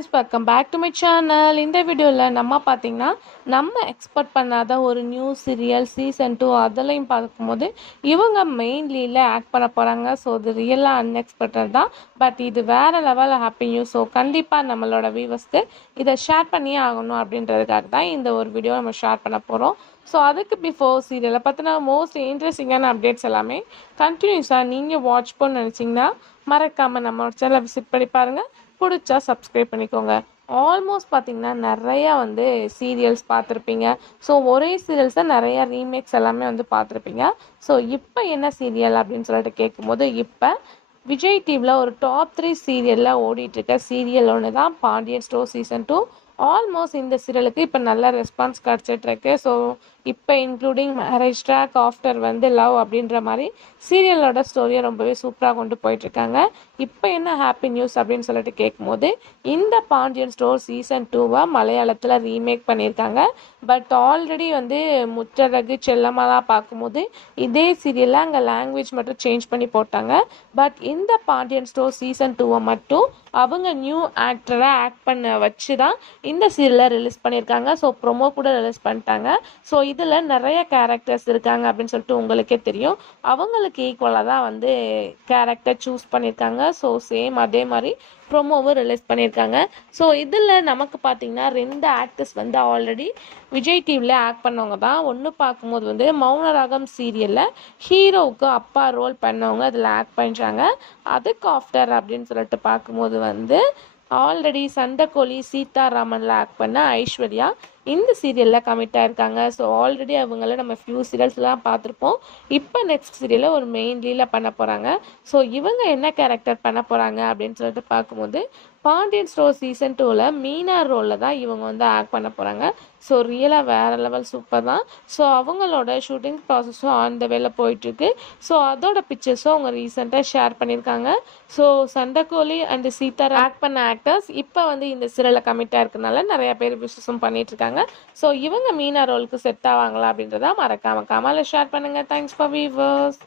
guys, welcome back to my channel. இந்த வீடியோவில் நம்ம பார்த்தீங்கன்னா நம்ம எக்ஸ்பெக்ட் பண்ணாத ஒரு நியூ சீரியல் சீசன் 2 அதெல்லாம் பார்க்கும்போது இவங்க மெயின் லீடில் ஆக்ட் பண்ண போகிறாங்க. ஸோ இது ரியலாக அன்எக்ஸ்பெக்டட் தான். பட் இது வேறு லெவல் ஹாப்பி நியூஸ். ஸோ கண்டிப்பாக நம்மளோட வியூவர்ஸ்க்கு இதை ஷேர் பண்ணியே ஆகணும் அப்படின்றதுக்காக தான் இந்த ஒரு வீடியோ நம்ம ஷேர் பண்ண போகிறோம். ஸோ அதுக்கு பிஃபோர் சீரியலை பார்த்தினா மோஸ்ட் இன்ட்ரெஸ்டிங்கான அப்டேட்ஸ் எல்லாமே கண்டினியூஸாக நீங்கள் வாட்ச் பண்ண நினச்சிங்கன்னா மறக்காமல் நம்ம சேனலை விசிட் பண்ணி பாருங்கள். பிடிச்சா சப்ஸ்கிரைப் பண்ணிக்கோங்க. ஆல்மோஸ்ட் பார்த்தீங்கன்னா நிறையா சீரியல்ஸ் பார்த்துருப்பீங்க. ஸோ ஒரே சீரியல்ஸ் தான் நிறையா ரீமேக்ஸ் எல்லாமே பார்த்துருப்பீங்க. ஸோ இப்போ என்ன சீரியல் அப்படின்னு சொல்லிட்டு கேட்கும்போது இப்போ விஜய் டிவியில் ஒரு டாப் 3 சீரியலில் ஓடிட்டுருக்க சீரியல் ஒன்று தான் பாண்டியன் ஸ்டோர் சீசன் 2. ஆல்மோஸ்ட் இந்த சீரியலுக்கு இப்போ நல்ல ரெஸ்பான்ஸ் கிடச்சிட்ருக்கு. ஸோ இப்போ including marriage track after love அப்படின்ற மாதிரி சீரியலோட ஸ்டோரியை ரொம்பவே சூப்பராக கொண்டு போயிட்டுருக்காங்க. இப்போ என்ன ஹாப்பி நியூஸ் அப்படின்னு சொல்லிட்டு கேட்கும்போது இந்த பாண்டியன் ஸ்டோர் சீசன் 2 மலையாளத்தில் ரீமேக் பண்ணியிருக்காங்க. பட் ஆல்ரெடி முற்றழகு செல்லமாலாம் பார்க்கும்போது இதே சீரியலில் அங்கே லாங்குவேஜ் மட்டும் சேஞ்ச் பண்ணி போட்டாங்க. பட் இந்த பாண்டியன் ஸ்டோர் சீசன் 2 மட்டும் அவங்க நியூ ஆக்டரை ஆக்ட் பண்ண வச்சு தான் இந்த சீரியலை ரிலீஸ் பண்ணியிருக்காங்க. ஸோ ப்ரொமோ கூட ரிலீஸ் பண்ணிட்டாங்க. ஸோ இதில் நிறைய கேரக்டர்ஸ் இருக்காங்க அப்படின்னு சொல்லிட்டு உங்களுக்கே தெரியும். அவங்களுக்கு ஈக்குவலாக தான் கேரக்டர் சூஸ் பண்ணியிருக்காங்க. ஸோ சேம் அதே மாதிரி ப்ரொமோவும் ரிலீஸ் பண்ணியிருக்காங்க. ஸோ இதில் நமக்கு பார்த்திங்கன்னா 2 ஆக்டர்ஸ் ஆல்ரெடி விஜய் டிவியில் ஆக்ட் பண்ணவங்க தான். ஒன்று பார்க்கும்போது மௌனராகம் சீரியலில் ஹீரோவுக்கு அப்பா ரோல் பண்ணவங்க அதில் ஆக்ட் பண்ணுறாங்க. அதுக்கு ஆஃப்டர் அப்படின்னு சொல்லிட்டு பார்க்கும்போது ஆல்ரெடி சண்டைக்கோழி சீதாராமனில் ஆக்ட் பண்ண ஐஸ்வர்யா இந்த சீரியலில் கமிட் ஆகிருக்காங்க. ஸோ ஆல்ரெடி அவங்கள நம்ம ஃபியூ சீரியல்ஸ்லாம் பார்த்துருப்போம். இப்போ நெக்ஸ்ட் சீரியலில் ஒரு மெயின் லீடில் பண்ண போகிறாங்க. ஸோ இவங்க என்ன கேரக்டர் பண்ண போகிறாங்க அப்படின்னு சொல்லிட்டு பார்க்கும்போது பாண்டியன் ஸ்டோர் சீசன் 2 மீனா ரோலில் தான் இவங்க ஆக்ட் பண்ண போகிறாங்க. ஸோ ரியலாக வேறு லெவல் சூப்பர் தான். ஸோ அவங்களோட ஷூட்டிங் ப்ராசஸும் அந்த வேலை போயிட்டுருக்கு. ஸோ அதோட பிக்சர்ஸும் அவங்க ரீசெண்டாக ஷேர் பண்ணியிருக்காங்க. So Sandakozhi and Seetha act பண்ண ஆக்டர்ஸ் இப்போ இந்த சீரியலில் கமிட்டாக இருக்கனால நிறையா பேர் விஷஸும் பண்ணிகிட்ருக்காங்க. ஸோ இவங்க மீனா ரோலுக்கு செட் ஆவாங்களா அப்படின்றத மறக்காம கமெண்ட்ல ஷேர் பண்ணுங்கள். Thanks for viewers.